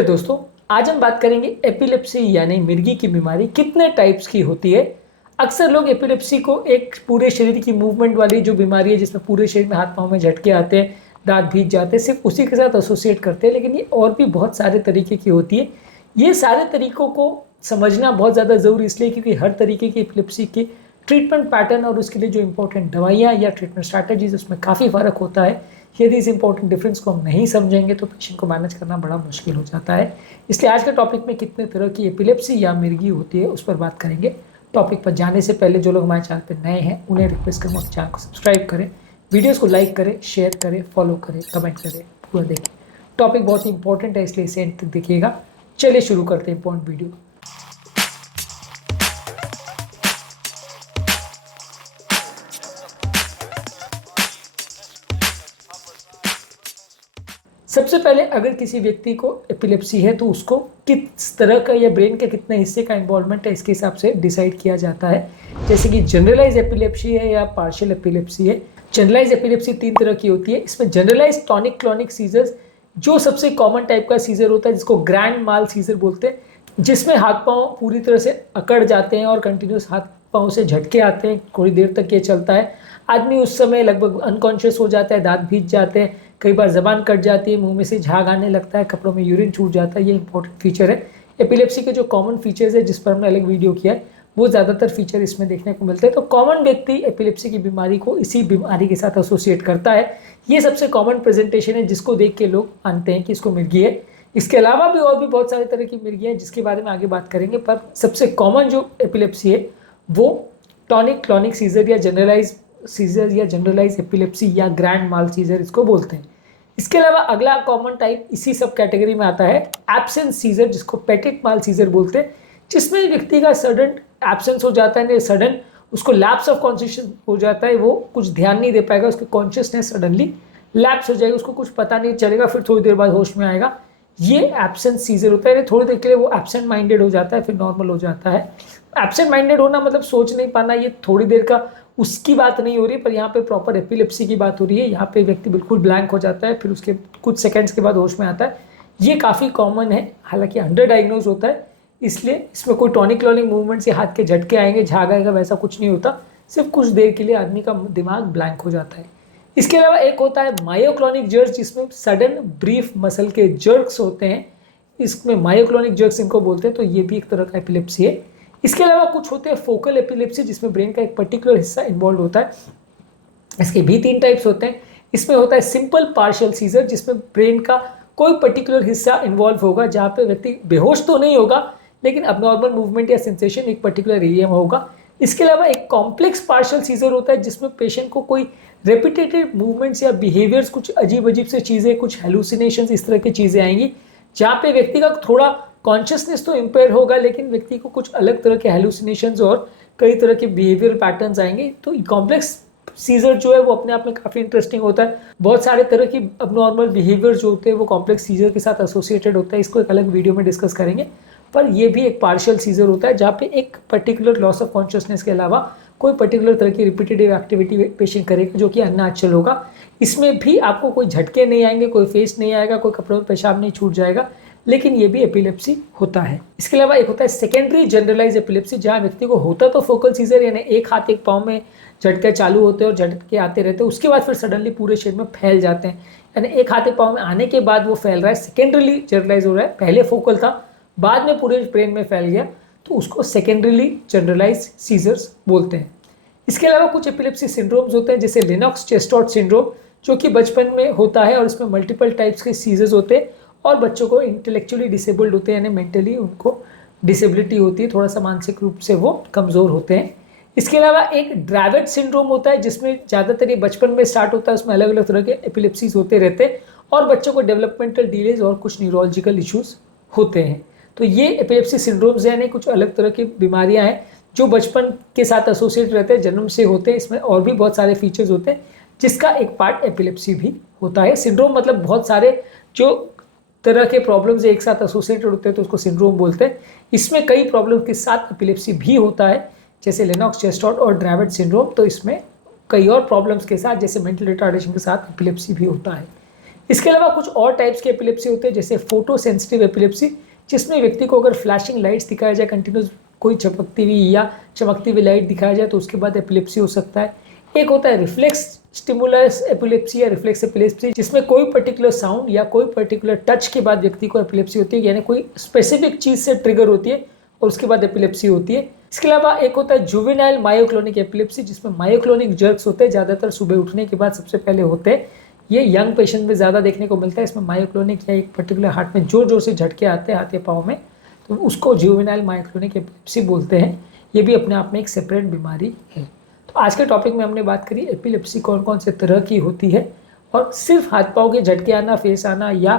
चलिए दोस्तों, आज हम बात करेंगे एपिलेप्सी यानी मिर्गी की बीमारी कितने टाइप्स की होती है। अक्सर लोग एपिलेप्सी को एक पूरे शरीर की मूवमेंट वाली जो बीमारी है जिसमें पूरे शरीर में हाथ पांव में झटके आते हैं, दांत भीग जाते हैं, सिर्फ उसी के साथ एसोसिएट करते हैं। लेकिन ये और भी बहुत सारे तरीके की होती है। ये सारे तरीकों को समझना बहुत ज़्यादा ज़रूरी इसलिए क्योंकि हर तरीके की एपिलेप्सी की ट्रीटमेंट पैटर्न और उसके लिए जो इंपॉर्टेंट दवाइयाँ या ट्रीटमेंट स्ट्रैटेजीज उसमें काफ़ी फ़र्क होता है। यदि इस इंपॉर्टेंट डिफरेंस को हम नहीं समझेंगे तो पेशेंट को मैनेज करना बड़ा मुश्किल हो जाता है। इसलिए आज के टॉपिक में कितने तरह की एपिलेप्सी या मिर्गी होती है उस पर बात करेंगे। टॉपिक पर जाने से पहले जो लोग हमारे चैनल पर नए हैं उन्हें रिक्वेस्ट करूँगा चैनल को सब्सक्राइब करें, वीडियोज़ को लाइक करें, शेयर करें, फॉलो करें, कमेंट करें, पूरा देखें। टॉपिक बहुत ही इंपॉर्टेंट है इसलिए इसे एंड तक देखिएगा। चलिए शुरू करते हैं इंपॉर्टेंट वीडियो। सबसे पहले अगर किसी व्यक्ति को एपिलेप्सी है तो उसको किस तरह का या ब्रेन के कितने हिस्से का इन्वॉल्वमेंट है इसके हिसाब से डिसाइड किया जाता है। जैसे कि जनरलाइज एपिलेप्सी है या पार्शियल एपिलेप्सी है। जनरलाइज एपिलेप्सी 3 तरह की होती है। इसमें जनरलाइज टॉनिक क्लॉनिक सीजर्स जो सबसे कॉमन टाइप का सीजर होता है जिसको ग्रैंड माल सीजर बोलते हैं, जिसमें हाथ पाँव पूरी तरह से अकड़ जाते हैं और कंटिन्यूस हाथ पाँव से झटके आते हैं। थोड़ी देर तक ये चलता है। आदमी उस समय लगभग अनकॉन्शियस हो जाता है, दांत भीग जाते हैं, कई बार जबान कट जाती है, मुंह में से झाग आने लगता है, कपड़ों में यूरिन छूट जाता है। ये इंपॉर्टेंट फीचर है। एपिलेप्सी के जो कॉमन फीचर्स है जिस पर हमने अलग वीडियो किया है वो ज़्यादातर फीचर इसमें देखने को मिलते हैं। तो कॉमन व्यक्ति एपिलेप्सी की बीमारी को इसी बीमारी के साथ एसोसिएट करता है। ये सबसे कॉमन प्रेजेंटेशन है जिसको देख के लोग मानते हैं कि इसको मिर्गी है। इसके अलावा भी और भी बहुत सारे तरह की मिर्गी हैं जिसके बारे में आगे बात करेंगे, पर सबसे कॉमन जो एपिलेप्सी है वो टॉनिक क्लॉनिक सीजर या जनरलाइज सीजर या जनरलाइज एपिलेप्सी या ग्रैंड माल सीजर इसको बोलते हैं। इसके अलावा अगला कॉमन टाइप इसी सब कैटेगरी में आता है एब्सेंस सीजर, जिसको पेटिट माल सीजर बोलते हैं, जिसमें व्यक्ति का सडन एब्सेंस हो जाता है, सडन उसको लैप्स ऑफ कॉन्शियसनेस हो जाता है, वो कुछ ध्यान नहीं दे पाएगा, उसकी कॉन्शियसनेस सडनली लैप्स हो जाएगी, उसको कुछ पता नहीं चलेगा, फिर थोड़ी देर बाद होश में आएगा। ये एब्सेंस सीजर होता है। थोड़ी देर के लिए वो एब्सेंट माइंडेड हो जाता है, फिर नॉर्मल हो जाता है। एब्सेंट माइंडेड होना मतलब सोच नहीं पाना, ये थोड़ी देर का उसकी बात नहीं हो रही, पर यहाँ पे प्रॉपर एपिलेप्सी की बात हो रही है। यहाँ पे व्यक्ति बिल्कुल ब्लैंक हो जाता है, फिर उसके कुछ सेकंड्स के बाद होश में आता है। ये काफ़ी कॉमन है, हालांकि अंडर डायग्नोज होता है, इसलिए इसमें कोई टॉनिक क्लॉनिक मूवमेंट से हाथ के झटके आएंगे, झाग आएगा, वैसा कुछ नहीं होता। सिर्फ कुछ देर के लिए आदमी का दिमाग ब्लैंक हो जाता है। इसके अलावा एक होता है मायोक्लॉनिक जर्क, जिसमें सडन ब्रीफ मसल के जर्क्स होते हैं। इसमें मायोक्लॉनिक जर्क्स इनको बोलते हैं। तो ये भी एक तरह का एपिलेप्सी है। इसके अलावा कुछ होते हैं फोकल एपिलेप्सी, जिसमें ब्रेन का एक पर्टिकुलर हिस्सा इन्वॉल्व होता है। इसके भी 3 टाइप्स होते हैं। इसमें होता है सिंपल पार्शियल सीजर, जिसमें ब्रेन का कोई पर्टिकुलर हिस्सा इन्वॉल्व होगा, जहाँ पे व्यक्ति बेहोश तो नहीं होगा लेकिन अबनॉर्मल मूवमेंट या सेंसेशन एक पर्टिकुलर एरिया में होगा। इसके अलावा एक कॉम्प्लेक्स पार्शियल सीजर होता है जिसमें पेशेंट को कोई रेपिटेटिव मूवमेंट्स या बिहेवियर्स, कुछ अजीब अजीब से चीज़ें, कुछ हेलुसिनेशंस, इस तरह की चीज़ें आएंगी, जहाँ पे व्यक्ति का थोड़ा कॉन्शियसनेस तो इम्पेयर होगा लेकिन व्यक्ति को कुछ अलग तरह के हेलुसिनेशंस और कई तरह के बिहेवियर पैटर्न्स आएंगे। तो कॉम्प्लेक्स सीजर जो है वो अपने आप में काफ़ी इंटरेस्टिंग होता है। बहुत सारे तरह की अबनॉर्मल बिहेवियर जो होते हैं वो कॉम्प्लेक्स सीजर के साथ एसोसिएटेड होता है। इसको एक अलग वीडियो में डिस्कस करेंगे। पर यह भी एक पार्शियल सीजर होता है जहाँ पे एक पर्टिकुलर लॉस ऑफ कॉन्शियसनेस के अलावा कोई पर्टिकुलर तरह की रिपीटेटिव एक्टिविटी पेशेंट करेगा जो कि अननेचुरल होगा। इसमें भी आपको कोई झटके नहीं आएंगे, कोई फेस नहीं आएगा, कोई कपड़ों में पेशाब नहीं छूट जाएगा, लेकिन ये भी एपिलेप्सी होता है। इसके अलावा एक होता है सेकेंडरी जनरलाइज एपिलेप्सी, जहाँ व्यक्ति को होता तो फोकल सीजर यानी एक हाथ एक पाँव में झटके चालू होते हैं और झटके आते रहते हैं, उसके बाद फिर सडनली पूरे शरीर में फैल जाते हैं, यानी एक हाथ एक पाँव में आने के बाद वो फैल रहा है, सेकेंडरीली जनरलाइज हो रहा है। पहले फोकल था, बाद में पूरे ब्रेन में फैल गया, तो उसको सेकेंडरीली जनरलाइज सीजर्स बोलते हैं। इसके अलावा कुछ एपिलेप्सी सिंड्रोम्स होते हैं जैसे लेनॉक्स चेस्टॉट सिंड्रोम, जो कि बचपन में होता है और इसमें मल्टीपल टाइप्स के सीजर्स होते हैं और बच्चों को इंटेलेक्चुअली डिसेबल्ड होते हैं, यानी मेंटली उनको डिसेबिलिटी होती है, थोड़ा सा मानसिक रूप से वो कमज़ोर होते हैं। इसके अलावा एक ड्राइवेट सिंड्रोम होता है जिसमें ज़्यादातर ये बचपन में स्टार्ट होता है, उसमें अलग अलग तरह के एपिलेप्सीज होते रहते हैं और बच्चों को डेवलपमेंटल डिलेज और कुछ न्यूरोलॉजिकल इश्यूज होते हैं। तो ये एपिलेप्सी सिंड्रोम्स यानी कुछ अलग तरह की बीमारियां हैं जो बचपन के साथ एसोसिएट रहते हैं, जन्म से होते हैं। इसमें और भी बहुत सारे फीचर्स होते हैं जिसका एक पार्ट एपिलेप्सी भी होता है। सिंड्रोम मतलब बहुत सारे जो तरह के प्रॉब्लम्स एक साथ एसोसिएटेड होते हैं तो उसको सिंड्रोम बोलते हैं। इसमें कई प्रॉब्लम के साथ एपिलेप्सी भी होता है, जैसे लेनॉक्स चेस्टॉट और ड्राइवेट सिंड्रोम। तो इसमें कई और प्रॉब्लम्स के साथ जैसे मेंटल रिटार्डेशन के साथ एपिलेप्सी भी होता है। इसके अलावा कुछ और टाइप्स के एपिलेप्सी होते हैं, जैसे फोटो सेंसिटिव एपिलेप्सी, जिसमें व्यक्ति को अगर फ्लैशिंग लाइट्स दिखाया जाए, कंटिन्यूस कोई चमकती हुई लाइट दिखाया जाए तो उसके बाद एपिलेप्सी हो सकता है। एक होता है रिफ्लेक्स स्टिमुलस एपिलेप्सी या रिफ्लेक्स एपिलेप्सी, जिसमें कोई पर्टिकुलर साउंड या कोई पर्टिकुलर टच के बाद व्यक्ति को एपिलेप्सी होती है, यानी कोई स्पेसिफिक चीज से ट्रिगर होती है और उसके बाद एपिलेप्सी होती है। इसके अलावा एक होता है जुवेनाइल मायोक्लोनिक एपिलेप्सी, जिसमें मायोक्लोनिक जर्क्स होते हैं, ज़्यादातर सुबह उठने के बाद सबसे पहले होते हैं। ये यंग पेशेंट में ज़्यादा देखने को मिलता है। इसमें मायोक्लोनिक या एक पर्टिकुलर हार्ट में जोर जोर से झटके आते हैं हाथ या पाँव में, तो उसको जुवेनाइल मायोक्लोनिक एपिलेप्सी बोलते हैं। ये भी अपने आप में एक सेपरेट बीमारी है। तो आज के टॉपिक में हमने बात करी एपिलेप्सी कौन कौन से तरह की होती है, और सिर्फ हाथ पाँव के झटके आना, फेस आना या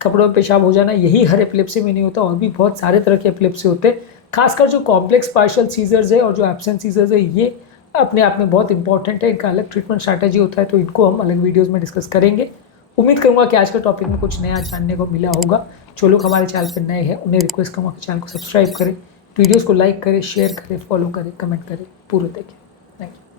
कपड़ों में पेशाब हो जाना, यही हर एपिलेप्सी में नहीं होता, और भी बहुत सारे तरह के एपिलेप्सी होते हैं। खासकर जो कॉम्प्लेक्स पार्शियल सीजर्स है और जो एब्सेंट सीजर्स है, ये अपने आप में बहुत इंपॉर्टेंट है। इनका अलग ट्रीटमेंट स्ट्रैटेजी होता है, तो इनको हम अलग वीडियोस में डिस्कस करेंगे। उम्मीद करूंगा कि आज के टॉपिक में कुछ नया जानने को मिला होगा। जो लोग हमारे चैनल पर नए हैं उन्हें रिक्वेस्ट करूँगा कि चैनल को सब्सक्राइब करें, वीडियोज़ को लाइक करें, शेयर करें, फॉलो करें, कमेंट करें, पूरे देखें। Thank you.